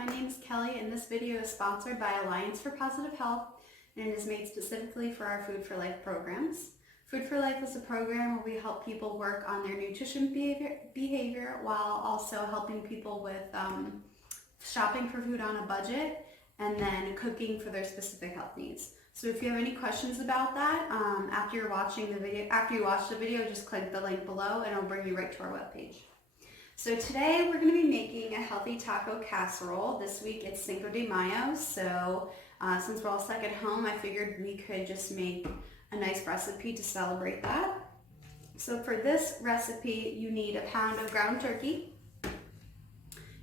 my name is Kelly and this video is sponsored by Alliance for Positive Health and it is made specifically for our Food4Life programs. Food4Life is a program where we help people work on their nutrition behavior while also helping people with shopping for food on a budget and then cooking for their specific health needs. So if you have any questions about that, after you watch the video, just click the link below and it'll bring you right to our webpage. So today we're going to be making a healthy taco casserole. This week it's Cinco de Mayo, so since we're all stuck at home, I figured we could just make a nice recipe to celebrate that. So for this recipe, you need a pound of ground turkey.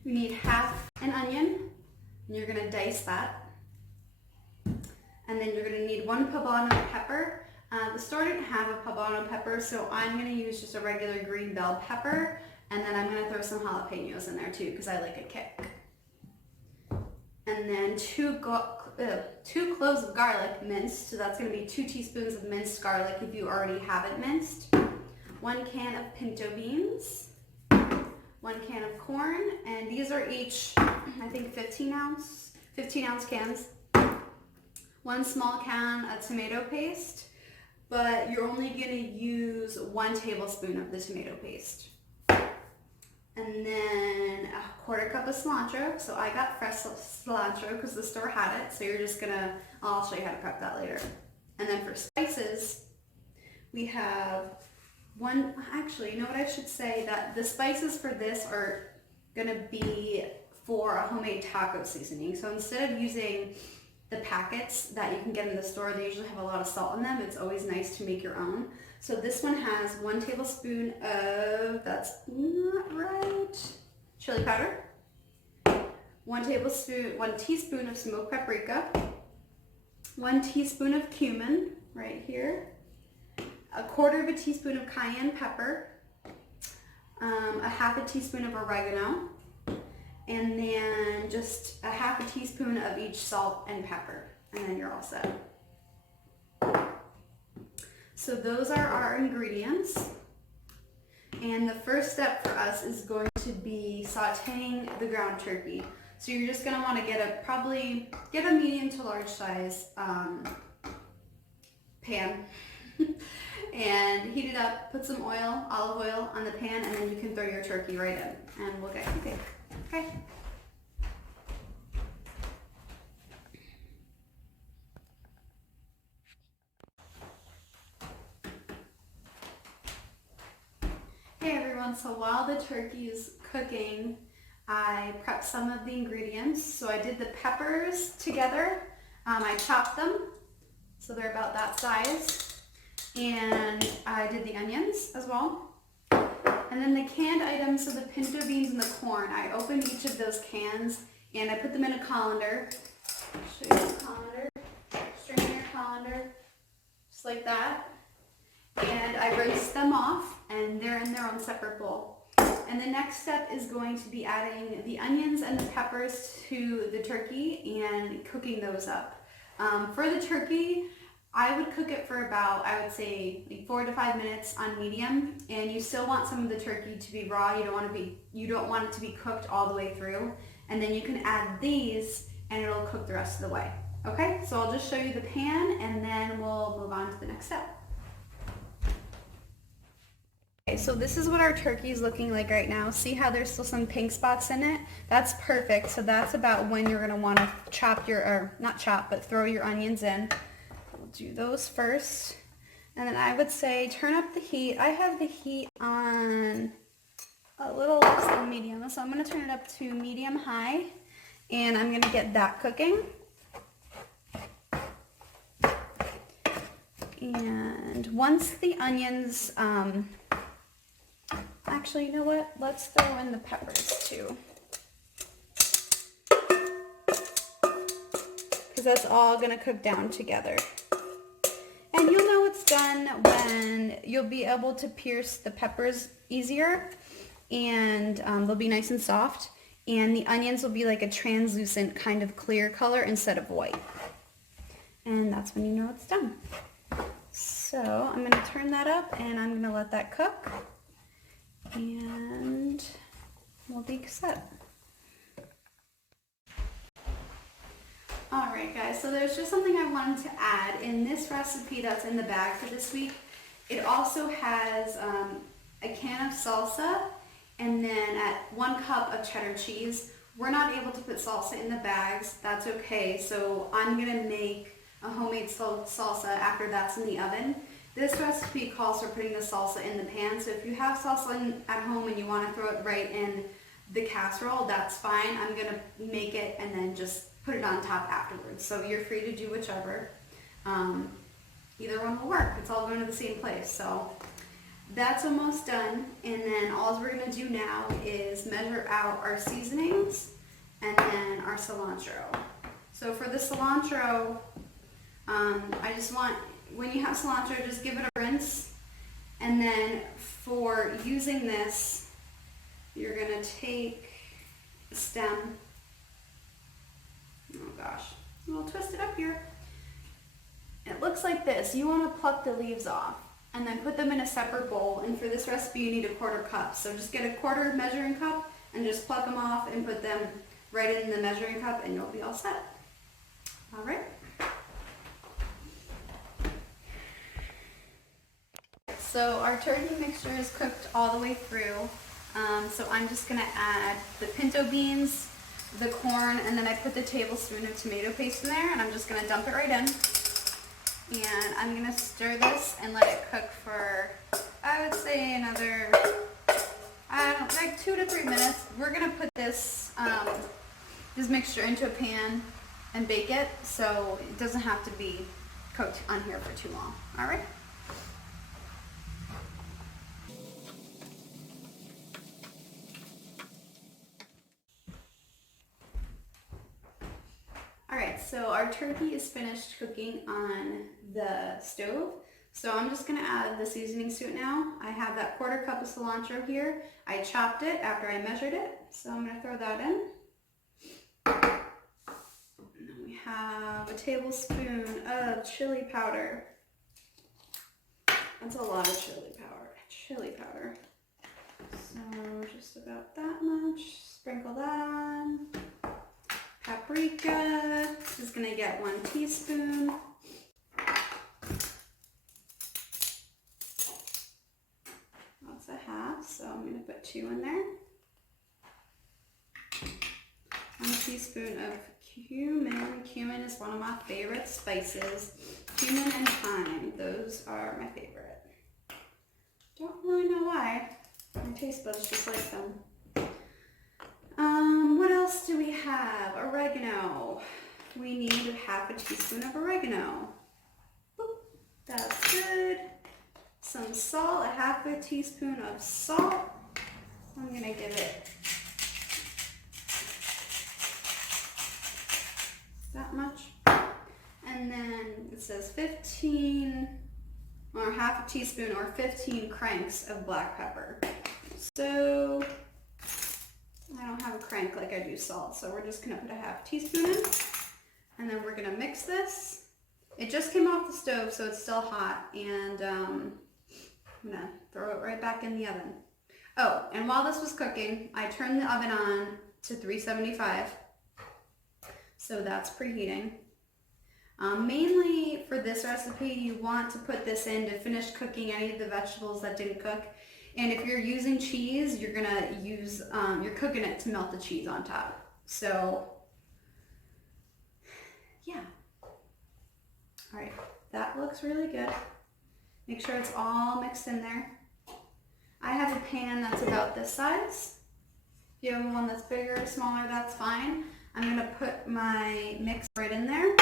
You need half an onion, and you're going to dice that. And then you're going to need 1 poblano pepper. The store didn't have a poblano pepper, so I'm going to use just a regular green bell pepper. And then I'm going to throw some jalapenos in there too, because I like a kick. And then two cloves of garlic minced, so that's going to be 2 teaspoons of minced garlic if you already have it minced. 1 can of pinto beans. 1 can of corn, and these are each, I think 15 ounce cans. 1 small can of tomato paste, but you're only going to use 1 tablespoon of the tomato paste. And then a 1/4 cup of cilantro. So I got fresh cilantro because the store had it. So you're just gonna, I'll show you how to prep that later. And then for spices, we have actually, you know what I should say, that the spices for this are gonna be for a homemade taco seasoning. So instead of using the packets that you can get in the store, they usually have a lot of salt in them. It's always nice to make your own. So this one has 1 tablespoon of, that's not right, chili powder, 1 teaspoon of smoked paprika, 1 teaspoon of cumin right here, 1/4 teaspoon of cayenne pepper, a 1/2 teaspoon of oregano, and then just a 1/2 teaspoon of each salt and pepper, and then you're all set. So those are our ingredients. And the first step for us is going to be sauteing the ground turkey. So you're just gonna wanna probably get a medium to large size pan and heat it up, put some olive oil on the pan, and then you can throw your turkey right in and we'll get cooking, okay? Hey everyone, so while the turkey is cooking, I prepped some of the ingredients. So I did the peppers together. I chopped them, so they're about that size. And I did the onions as well. And then the canned items, so the pinto beans and the corn, I opened each of those cans and I put them in a colander. I'll show you the colander. Strain your colander, just like that. And I rinsed them off and they're in their own separate bowl. And the next step is going to be adding the onions and the peppers to the turkey and cooking those up. For the turkey, I would cook it for about, I would say, like 4 to 5 minutes on medium. And you still want some of the turkey to be raw. You don't want it to be cooked all the way through. And then you can add these and it'll cook the rest of the way. Okay, so I'll just show you the pan and then we'll move on to the next step. Okay, so this is what our turkey is looking like right now. See how there's still some pink spots in it? That's perfect. So that's about when you're going to want to throw your onions in. We'll do those first. And then I would say turn up the heat. I have the heat on a little less than medium. So I'm going to turn it up to medium high. And I'm going to get that cooking. And once the onions... actually, you know what? Let's throw in the peppers too. Because that's all going to cook down together. And you'll know it's done when you'll be able to pierce the peppers easier. And they'll be nice and soft. And the onions will be like a translucent kind of clear color instead of white. And that's when you know it's done. So I'm going to turn that up and I'm going to let that cook. And we'll be set. guys, so there's just something I wanted to add. In this recipe that's in the bag for this week, it also has a can of salsa and then at 1 cup of cheddar cheese. We're not able to put salsa in the bags, that's okay. So I'm gonna make a homemade salsa after that's in the oven. This recipe calls for putting the salsa in the pan, so if you have salsa at home and you wanna throw it right in the casserole, that's fine. I'm gonna make it and then just put it on top afterwards. So you're free to do whichever. Either one will work. It's all going to the same place. So that's almost done. And then all we're gonna do now is measure out our seasonings and then our cilantro. So for the cilantro, I just want, when you have cilantro, just give it a rinse. And then for using this, you're gonna take the stem. Oh gosh, we'll twist it up here. It looks like this. You want to pluck the leaves off and then put them in a separate bowl. And for this recipe, you need a 1/4 cup. So just get a 1/4 measuring cup and just pluck them off and put them right in the measuring cup and you'll be all set. All right. So our turkey mixture is cooked all the way through. So I'm just gonna add the pinto beans, the corn, and then I put the tablespoon of tomato paste in there and I'm just gonna dump it right in. And I'm gonna stir this and let it cook for, I would say another, like 2 to 3 minutes. We're gonna put this mixture into a pan and bake it, so it doesn't have to be cooked on here for too long. All right. Alright, so our turkey is finished cooking on the stove. So I'm just going to add the seasonings to it now. I have that 1/4 cup of cilantro here. I chopped it after I measured it, so I'm going to throw that in. And then we have a tablespoon of chili powder. That's a lot of chili powder. So just about that much. Sprinkle that on. Paprika is going to get 1 teaspoon. That's a half, so I'm going to put 2 in there. 1 teaspoon of cumin. Cumin is one of my favorite spices. Cumin and thyme, those are my favorite. Don't really know why. My taste buds just like them. What else do we have? Oregano. We need 1/2 teaspoon of oregano. Boop. That's good. Some salt, 1/2 teaspoon of salt. I'm gonna give it that much. And then it says 15 or 1/2 teaspoon or 15 cranks of black pepper. So I don't have a crank like I do salt, so we're just gonna put 1/2 teaspoon in, and then we're gonna mix this. It just came off the stove, so it's still hot, and I'm gonna throw it right back in the oven. Oh, and while this was cooking, I turned the oven on to 375, so that's preheating. Mainly for this recipe, you want to put this in to finish cooking any of the vegetables that didn't cook. And if you're using cheese, you're gonna use, you're cooking it to melt the cheese on top. So, yeah. All right, that looks really good. Make sure it's all mixed in there. I have a pan that's about this size. If you have one that's bigger or smaller, that's fine. I'm gonna put my mix right in there.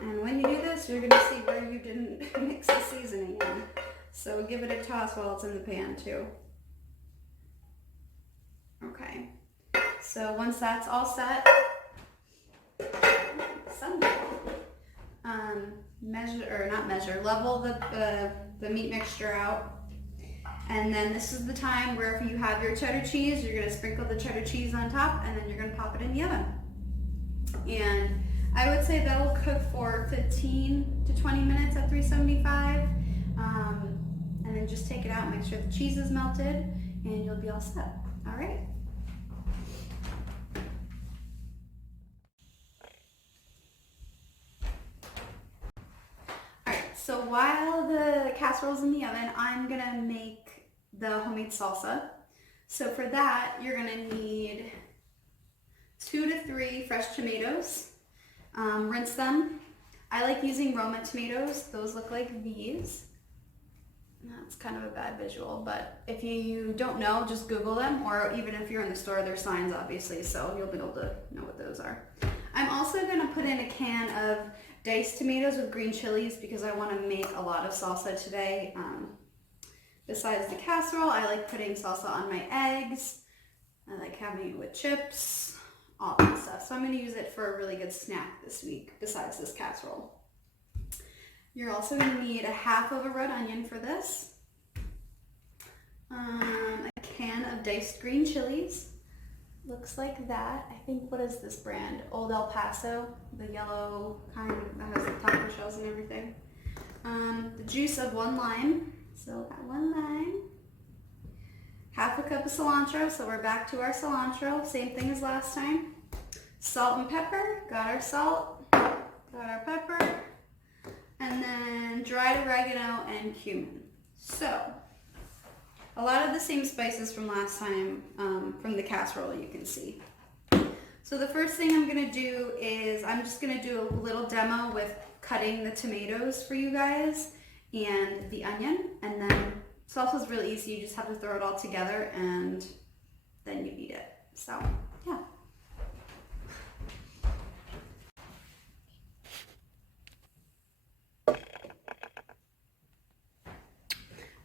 And when you do this, you're gonna see where you didn't mix the seasoning in. So give it a toss while it's in the pan too. Okay, so once that's all set, level the meat mixture out. And then this is the time where if you have your cheddar cheese, you're gonna sprinkle the cheddar cheese on top, and then you're gonna pop it in the oven. And I would say that'll cook for 15 to 20 minutes at 375. And then just take it out, make sure the cheese is melted, and you'll be all set. All right. while the casserole's in the oven, I'm gonna make the homemade salsa. So for that, you're gonna need 2 to 3 fresh tomatoes. Rinse them. I like using Roma tomatoes. Those look like these. That's kind of a bad visual, but if you don't know, just Google them, or even if you're in the store, there's signs obviously, so you'll be able to know what those are. I'm also gonna put in a can of diced tomatoes with green chilies because I wanna make a lot of salsa today. Besides the casserole, I like putting salsa on my eggs. I like having it with chips, all that stuff. So I'm gonna use it for a really good snack this week, besides this casserole. You're also going to need a half of a red onion for this, a can of diced green chilies, looks like that. I think, what is this brand? Old El Paso, the yellow kind that has the taco shells and everything. The juice of 1 lime, so got 1 lime, half a cup of cilantro, so we're back to our cilantro, same thing as last time. Salt and pepper, got our salt, got our pepper. And then dried oregano and cumin. So, a lot of the same spices from last time, from the casserole, you can see. So the first thing I'm gonna do is, I'm just gonna do a little demo with cutting the tomatoes for you guys and the onion. And then salsa is really easy, you just have to throw it all together and then you eat it. So, yeah.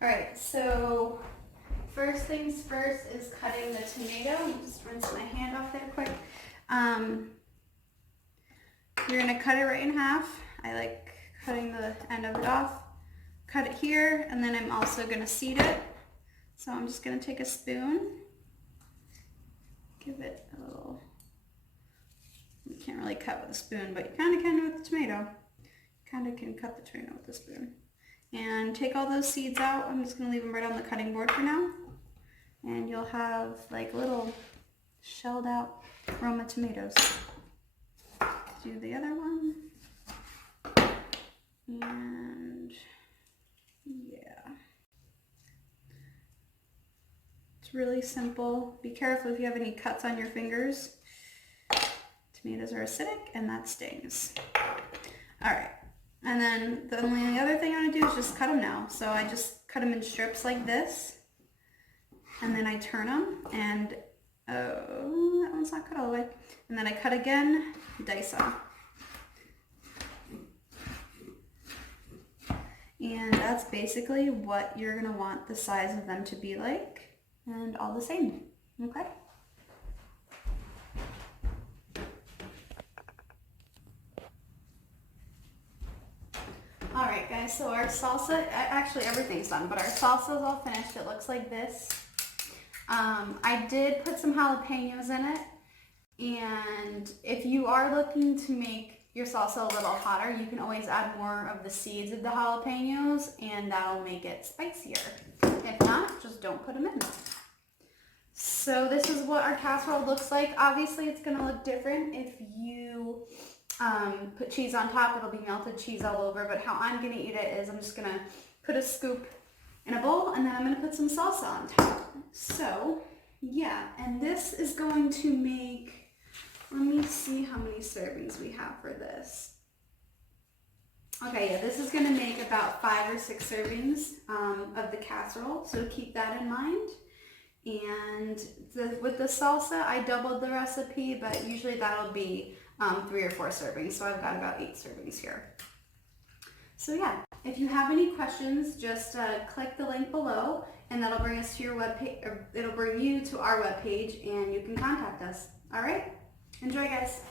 All right, so first things first is cutting the tomato. Let me just rinse my hand off there quick. You're gonna cut it right in half. I like cutting the end of it off. Cut it here, and then I'm also gonna seed it. So I'm just gonna take a spoon, give it a little, you can't really cut with a spoon, but you kinda can with the tomato. You kinda can cut the tomato with a spoon. And take all those seeds out. I'm just gonna leave them right on the cutting board for now. And you'll have like little shelled out Roma tomatoes. Do the other one. And yeah. It's really simple. Be careful if you have any cuts on your fingers. Tomatoes are acidic and that stings. All right. And then the only other thing I'm going to do is just cut them now. So I just cut them in strips like this. And then I turn them and, oh, that one's not cut all the way. And then I cut again, dice them. And that's basically what you're going to want the size of them to be like. And all the same, okay? Alright guys, so our salsa, actually everything's done, but our salsa is all finished. It looks like this. I did put some jalapenos in it, and if you are looking to make your salsa a little hotter, you can always add more of the seeds of the jalapenos, and that'll make it spicier. If not, just don't put them in. So this is what our casserole looks like. Obviously it's going to look different if you put cheese on top. It'll be melted cheese all over, but how I'm going to eat it is I'm just going to put a scoop in a bowl, and then I'm going to put some salsa on top. So yeah, and this is going to make, let me see how many servings we have for this. Okay, yeah, this is going to make about 5 or 6 servings of the casserole, so keep that in mind. And with the salsa, I doubled the recipe, but usually that'll be 3 or 4 servings, so I've got about 8 servings here. So yeah, if you have any questions, just click the link below, and that'll bring us to your webpage, or it'll bring you to our webpage, and you can contact us. All right, enjoy, guys.